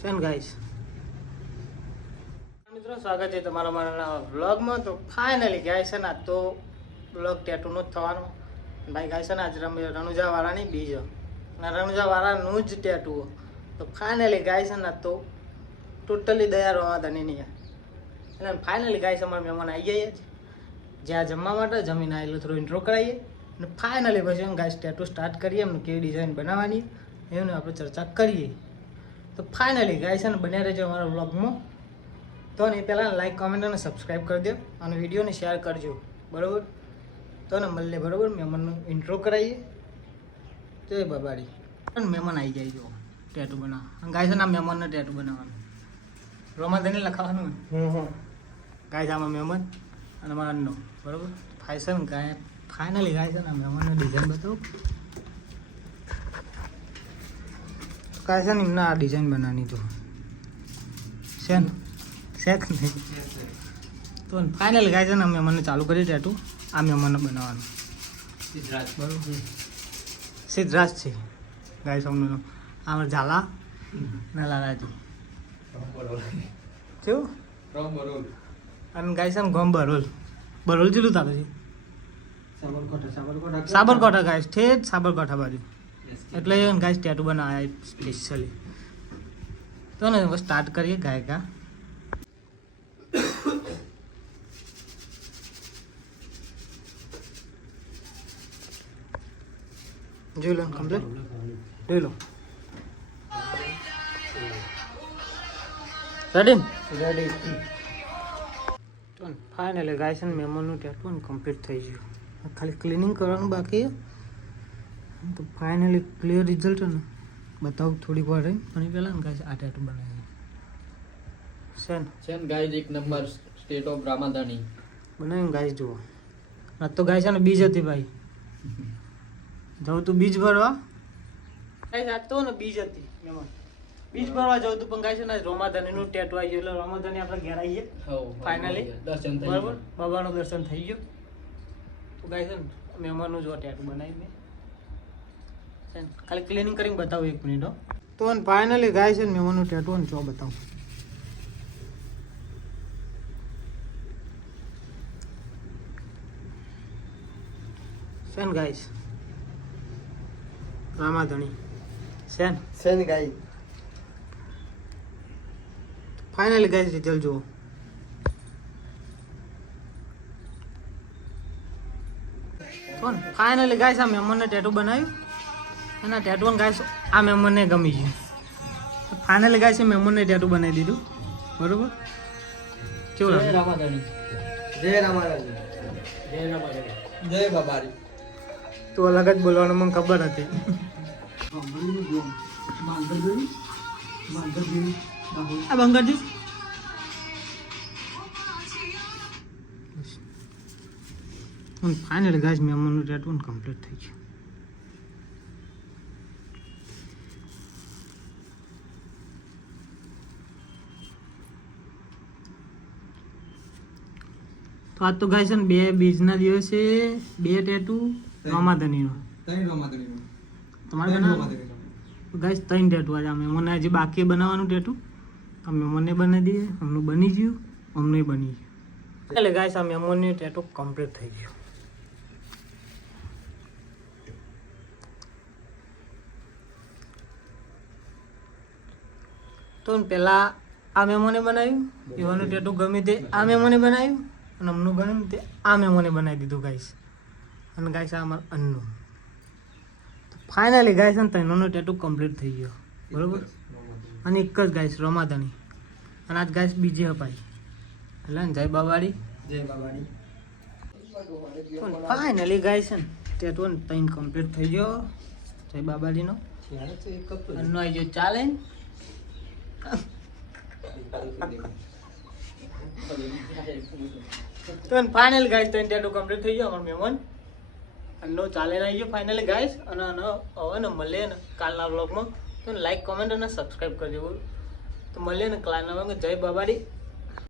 Sen guys મિત્રો સ્વાગત છે તમારા મારા વ્લોગમાં. તો ફાઇનલી ગાઈસ છે ને તો વ્લોગ ટેટુનો જ થવાનો. ભાઈ ગાઈસ છે ને આજ રણુજા વાળાની બીજો અને રણુજા વાળાનું જ ટેટુ. તો ફાઇનલી ગાઈસ છે ને તો ટોટલી દયા રવાતા નહીં એટલે ફાઇનલી ગાઈસ અમારા મહેમાન આવી ગયા છે જ્યાં જમવા માટે જમીન આવેલું થોડું ઇન્ટ્રો કરાવીએ અને ફાઇનલી પછી એમ ગાઈસ ટેટુ સ્ટાર્ટ કરીએ એમને કેવી ડિઝાઇન બનાવવાની એમને આપણે ચર્ચા કરીએ. તો ફાઇનલી ગાઈસ છે ને બન્યા રહેજો અમારા વ્લોગમાં. તો ને પહેલાં લાઈક કોમેન્ટ અને સબસ્ક્રાઈબ કરી દો અને વિડીયોને શેર કરજો બરાબર. તો ને મળીએ બરાબર. મહેમાનનું ઇન્ટ્રો કરાવીએ. જય બાબાડી. અને મહેમાન આવી જાય જો ટેટુ બનાવવા. ગાય છે ને આ મહેમાનને ટેટુ બનાવવાનું રોમાધની લખાવાનું. ગાય છે આમાં મહેમાન અને અમારા અન્નો બરાબર. ફાઈસન ગાય ફાઇનલી ગાય છે ને આ મહેમાનને ડિઝાઇન બતાવું. ગાય છે ને એમને આ ડિઝાઇન બનાવવાની તો છે ને શેખ નહીં. તો ફાઇનલી ગાય છે ને મહેમાનને ચાલુ કરી ટેટુ આ મહેમાનને બનાવવાનું બરાબર. સિદ્ધરાજ છે ગાય સૌનું આમાં ઝાલા ના લાલાજી કેવું અને ગાય છે ને ગોમ બરોલ બરોલ જેટલું ચાલે છે સાબરકાંઠા ગાય ઠેઠ સાબરકાંઠા બાજુ એટલે ગાય ટેટુ બનાવ્યા સ્પેશિયલી. તો ને સ્ટાર્ટ કરીએ ગાયકા. જોઈ લો કમ્પ્લીટ જોઈ લો. Ready ready. તો ફાઇનલી ગાય છે ને મહેમાનનું ટેટુ કમ્પ્લીટ થઈ ગયું. ખાલી ક્લિનિંગ કરવાનું બાકી. તો ફાઇનલી ક્લિયર રિઝલ્ટ ને બતાવું થોડીક વાર રહી પણ પહેલાં ને ગાય આ ટેટુ બનાવી સેન ગાઈઝ એક નંબર સ્ટેટ ઓફ રામાધાની બનાવીને ગાય જુઓ. આ તો ગાય છે ને બીજ હતી ભાઈ. જવું તું બીજ ભરવા ગાય આ તો ને બીજ હતી મહેમાન બીજ ભરવા જવું તું પણ ગાય છે ને રોમાધનીનું ટેટુ આવી ગયું એટલે રોમાધની આપણે ઘેર આવીએ ફાઇનલી દર્શન થઈ બરાબર. બાબાનું દર્શન થઈ ગયું. તો ગાય છે ને મહેમાનનું જો ટેટુ બનાવી મેં ખાલી ક્લિનિંગ કરીને બતાવું 1 મિનિટ. તો ફાઇનલી ગાય છે ને મહેમાનનું ટેટુ ને જો બતાવું. સેન ગાઈસ રામાધણી સેન ગાય ફાઇનલી ગાઈસ રિઝલ્ટ જુઓ. તો ફાઇનલી ગાઈસ આ મહેમાનને ટેટુ બનાવ્યું અને ટેટુ ગાઈસ આ મહેમાનને ગમી ગયું. ફાઇનલી ગાઈસ મહેમાનને ટેટુ બનાવી દીધું બરોબર. કેવું લાગે? રામાધાની જય રામારાજી જય રામાધાની જય બાબારી. તો અલગ જ બોલવાનું મને ખબર હતી. આ બંગરજી ફાઇનલી ગાઈસ મહેમાનનું ટેટુ કમ્પ્લીટ થઈ ગયું. તો આજ તો ગાઈસ ને 2 બીજના દિવસે 2 ટેટુ રોમાધનીનો તમારે ગાઈસ 3 ટેટુ આજે અમે મને હજી બાકી બનાવવાનું ટેટુ અમે મને બનાવી દઈએ. અમનું બની ગયું અમને બની ગયું. એટલે ગાઈસ આ મેમોની ટેટુ કમ્પ્લીટ થઈ ગયું. તો પહેલા આ મેમોને બનાવ્યું એવાનું ટેટુ ગમે તે આ મેમોને બનાવ્યું અને અમનું ગમ્યું તે આ મેમોને બનાવી દીધું ગાઈસ. અને ગાઈસ આ અમારું અન્નું. તો ફાઇનલી ગાઈસ ને ત્રણનો ટેટુ કમ્પ્લીટ થઈ ગયો બરોબર. અને એક જ ગાઈસ રમાધાની અને આજ ગાઈસ બીજી અપાઈ એટલે ને જય બાબાડી જય બાબારી. ફાઇનલી ગાઈસ ને ટેટુ ને 3 કમ્પ્લીટ થઈ ગયો જય બાબાડીનો. અન્નો આવી ગયો ચાલે. તો ફાઇનલ ગાઈસ 3 ટેટુ કમ્પ્લીટ થઈ ગયો અમારો મહેમાન અન્નો ચાલે આવી ગયો ફાઇનલી ગાઈસ. અને હવે ને મળીએ ને કાલના વ્લોગમાં. તો લાઈક કોમેન્ટ અને સબસ્ક્રાઈબ કરજો. તો મળીએ ને કાલના વ્લોગમાં. જય બાબાડી